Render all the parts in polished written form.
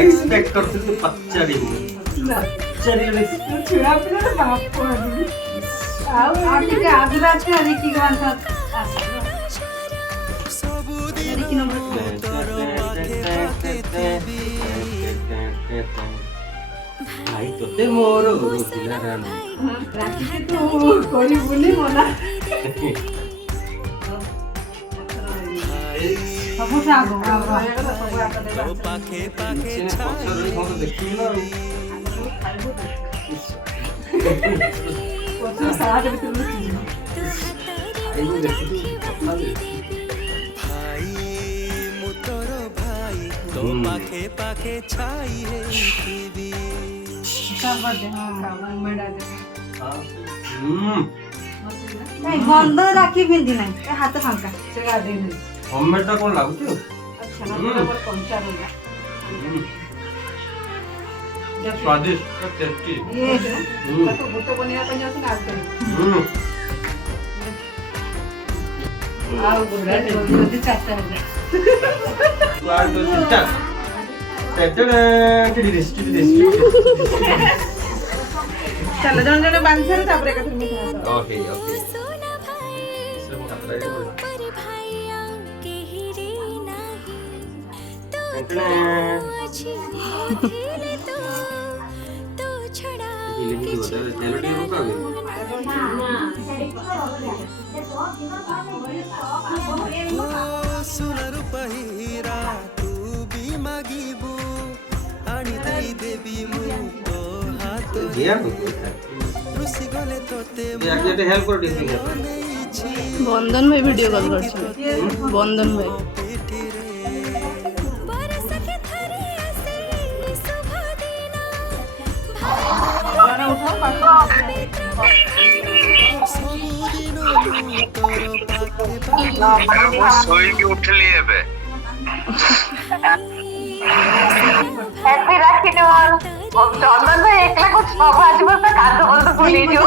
expect करते तो पच्चाड़ी छुआ पिला बाप को आगे के आगे बात के अरे की गान था की नंबर भाई तोते मोर रोजिला रानी राखी के तो कोई बोली मोला सब सागो सब पाखे पाखे छाई हो देखी ना तो साथ में तुम आई वो देखी भाई मुतर भाई तो पाखे पाखे छाई है पृथ्वी सब कर दे हां मेडा दे नहीं बंद राखी पिंदी नहीं हाथ फांका से गा दे होममेड कौन लागुଛି अच्छा ना बराबर कंचा रहेगा स्वादिष्ट टेस्टी ये तो गोटे बनिया पे जाते ना आज आओ गुड़ा जल्दी चाहता है वाह तो चिंता तेरे टिडी टिडी चलो जन जन बांधल तापरे कथर में ओके ओके सुनर पहिरा तू भी मागिबू आणि देई देवी मु तो हात रुसी गले तोते ये हेल्प कर दे বন্ধন ভাই ভিডিও কল করছিল বন্ধন ভাই ଶୋଇକି ଉଠିଲି ଏବେ ଚନ୍ଦନ ଭାଇ ଏକଲା କରୁଛି ବାବା ଆଜି ବର୍ଷ କାନ୍ଦ ବନ୍ଦ ଭୁଲିଯିବ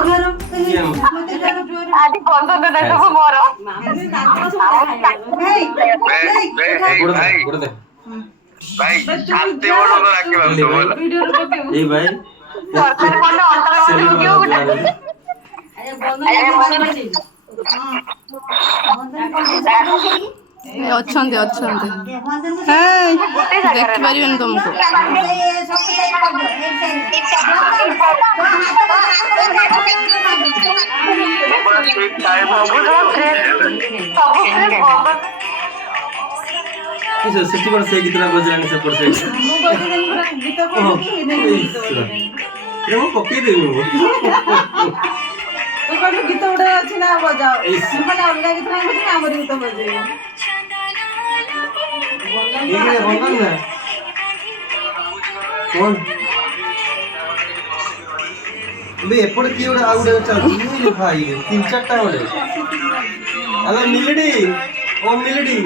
ଆଜି ବନ୍ଧନ ଦେବ ମୋର ଭାଇ ଛାତି ବଡ ରାଖିବାକୁ ଏଇ ଭାଇ ସରକାର କଣ ଅନ୍ତର ଢୁକିବ ଅଛନ୍ତି ଅଛନ୍ତି ଦେଖିପାରିବେନି ତମକୁ ସେଠି କଣ ସେ ଗୀତଟା ବଜାଣି ସେପଟ ସେ ମୁଁ ପକେଇଦେବି ମୁଁ तो कोई गीत उड़े अछि ना बजाओ माने अलगा गीत ना बजाओ हमर गीत बजाओ ये बंधन ना कौन बे एपड़ की उड़ा आउडे चल भाई तीन चारटा उड़े हेलो मिलडी ओ मिलडी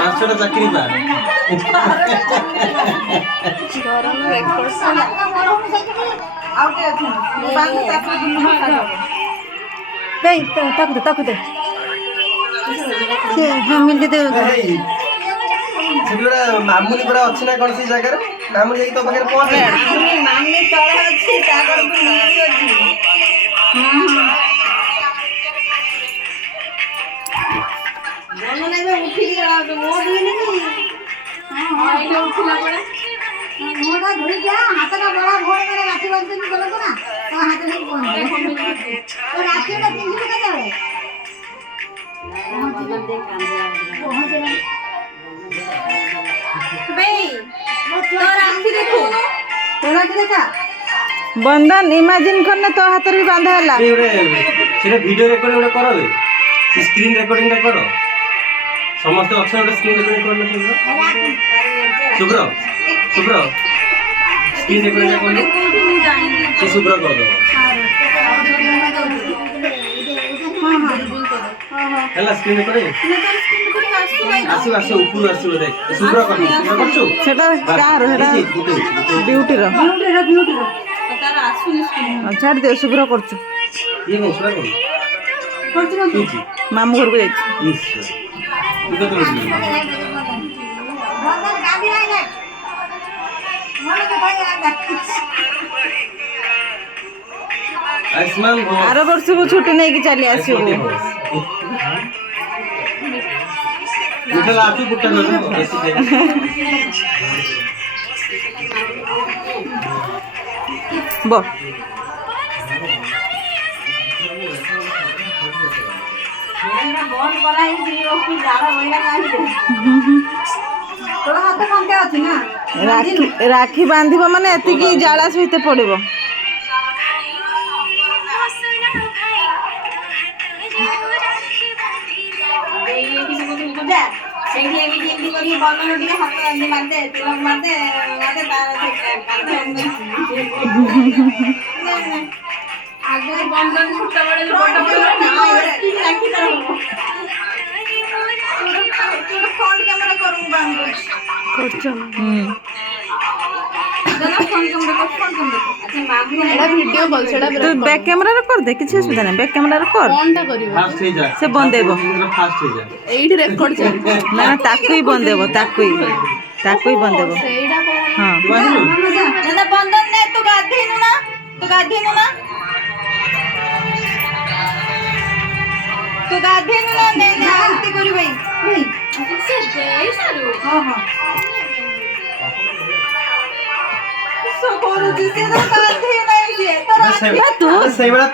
पांचटा चाकरी पा ताकू दे हाँ मिल दे मामूली पूरा अच्छी ना कौन सी जगह मामूली जाके तो पाखे पहुंच मामूली तळ अछि तागर उठी मोड़ हां ये उठला पड़े मोड़ा धोई जा हाथ का बड़ा घोड़ करे राखी बांधते नहीं बोलो ना तो हाथ नहीं कौन तो राखी का पिंजी का जावे बे तो राखी देखो तो राखी देखा बंधन इमेजिन करने तो हाथ रे बांधा हला सेटा वीडियो रिकॉर्डिंग करो स्क्रीन रिकॉर्डिंग करो समस्त अच्छे गोटे स्क्रीन रिकॉर्डिंग करना शुभ्र शुभ्र स्क्रीन रिकॉर्डिंग करना से शुभ्र कर दो हला स्क्रीन रिकॉर्डिंग आसु आसु ऊपर आसु देख शुभ्र कर शुभ्र करछु सेटा कार हेडा ड्यूटी रो ଛାଡ଼ି ଦିଅ ଶୀଘ୍ର କରୁଛୁ ଇଏ ନାଇଁ ଶୁଣା କଣ କିଛି ମାମୁଁ ଘରକୁ ଯାଇଛି ଈଶ୍ୱର ତୁ କେତେବେଳେ ଯିବୁ ବନ୍ଦନ ଗାଧି ଆଇଲା ଭଲ କେ ଭାଇ ଆଇଲା ଆୟୁଷ୍ମାନ ଭବ ଆର ବର୍ଷକୁ ଛୁଟି ନେଇକି ଚାଲି ଆସିବୁ ବିଠଲ ଆଠୁ ପୁଟ୍ଟା ନବୁ ବେଶୀ ଖାଇ ବ ବନ୍ଦ କରାହେଇଛି ଓକି ଜାଳ ବଇଲା ନାହିଁ ତୋର ହାତ କଣ୍ଟେ ଅଛି ନା ରାକ୍ଷୀ ବାନ୍ଧିବ ମାନେ ଏତିକି ଜାଳା ସହିତ ପଡ଼ିବ ସେଇଠି ଏମିତି ଏମିତି କରି ବନ୍ଦନ ଟିକେ ହାତ ଏମିତି ମାରିଦେ ତିଲକ ମାରିଦେ ମାରିଦେ ତାର ଆଗେ ବନ୍ଦନ ଛୋଟବେଳେ ରାଖି ତାର ଫ୍ରଣ୍ଟ କ୍ୟାମେରା କରୁ ବାନ୍ଧୁ କରୁଛ ଏଟା ଭିଡିଓ କଲ୍ ସେଟା ତୁ ବ୍ୟାକ୍ କ୍ୟାମେରାରେ କରିଦେ କିଛି ଅସୁବିଧା ନାହିଁ ବ୍ୟାକ୍ କ୍ୟାମେରାରେ କର କଣଟା କରିବ ଫାଷ୍ଟ ହେଇ ଯା ସେ ବନ୍ଦେଇବ ଫାଷ୍ଟ ହେଇ ଯା ଏଇଠି ରେକର୍ଡ ଚାଲିଛି ନା ତାକୁ ହିଁ ବନ୍ଦେଇବ ତାକୁ ହିଁ ବନ୍ଦେଇବ ସେଇଟା କଣ ହଁ ତୁ ଆସିଲୁ ଦାଦା ବନ୍ଦନ ନେ ତୁ ଗାଧେଇନୁ ନା ତୁ ଗାଧେଇନୁ ନା ନେ ଆରତି କରୁ ଭାଇ ସେ ଦେଇସାରୁ ହଁ ହଁ ସो କରୁଛି ସେ ତ ଗାଧେଇ ନାହିଁ ସିଏ ତୋର ସେଇଭଳିଆ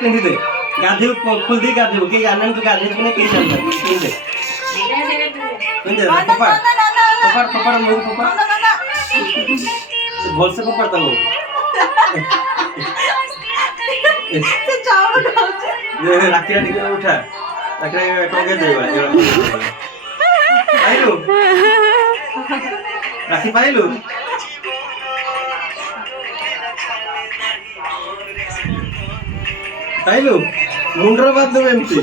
ପିନ୍ଧିଦେ ଗାଧେଇ ଖୋଲି ଦେଇ ଗାଧେଇବୁ କେହି ଜାଣିନାହାନ୍ତି ତୁ ଗାଧେଇଛୁ ନା କେହି ଜାଣିନାହାନ୍ତି ପିନ୍ଧିଦେ ଫୋପାଡ଼ ମୁହଁ ଫୋପାଡ଼ ଭଲସେ ଫୋପାଡ଼ ତା ମୁହଁ ସେ ଚାଉଳ ଖାଉଛି ରାଖିରା ଟିକେ ଉଠା ରାଖିରା ଟଙ୍ଗେଇ ଦେ ପାଇଲୁ ରାଖି ପାଇଲୁ ପାଇଲୁ ମୁଣ୍ଡର ବାଦ ଦେବୁ ଏମିତି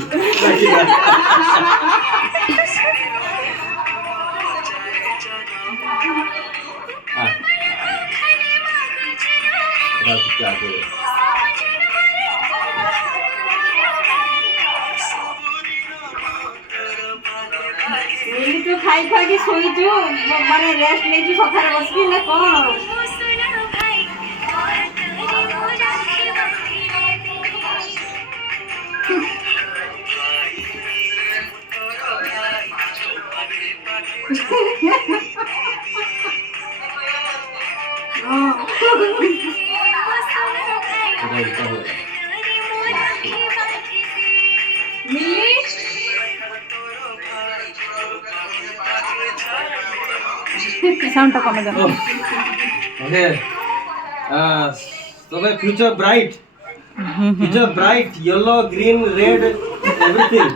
ତୁ ଖାଇ ଖାଇକି ଶୋଇଛୁ ମାନେ ରେଷ୍ଟ ନେଇଛୁ ସକାଳେ ବସିକି ନା କଣ ସାଉଣ୍ଡଟା କମେଇଦେବ ଓକେ ତବେ future bright yellow green red everything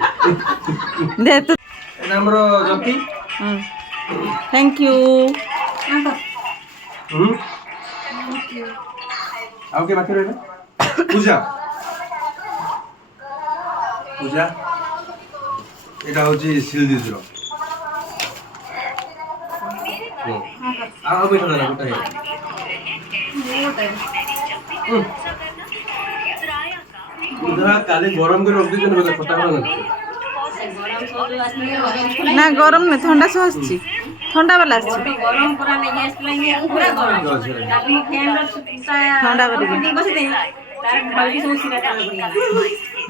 ଦେ ତୁ এটা ଆମର ଜକି থ্যাংক ইউ ଆଉ କେ ବାକି ରହିଲା ପୂଜା এটা হচ্ছে সিল দিদির ଆଉ ମିଠା ଦେଲା ଗୋଟା ଉଧରା କାଲି ଗରମ କରି ରଖିଦେଇଛନ୍ତି ବୋଧେ ଖଟା ଖଟା ନାହିଁ ନା ଗରମ ନୁହେଁ ଥଣ୍ଡା ସହ ଆସିଛି ଥଣ୍ଡା ବାଲା ଆସିଛି ଗରମ ପୁରା ନେଇକି ଆସିଥିଲା ପୁରା ଗରମ ତାକୁ ମୁଁ ଫ୍ୟାନ୍ ଥଣ୍ଡା କରିକି ବସିଦେଇ ତାର ଭଲକି ସବୁ ସିରା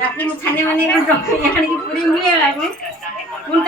ତାକୁ ମୁଁ ଛାନି ମାନି ଆଣିକି ପୁରୀ ମିଳିଗଲାକୁ ପୁଣି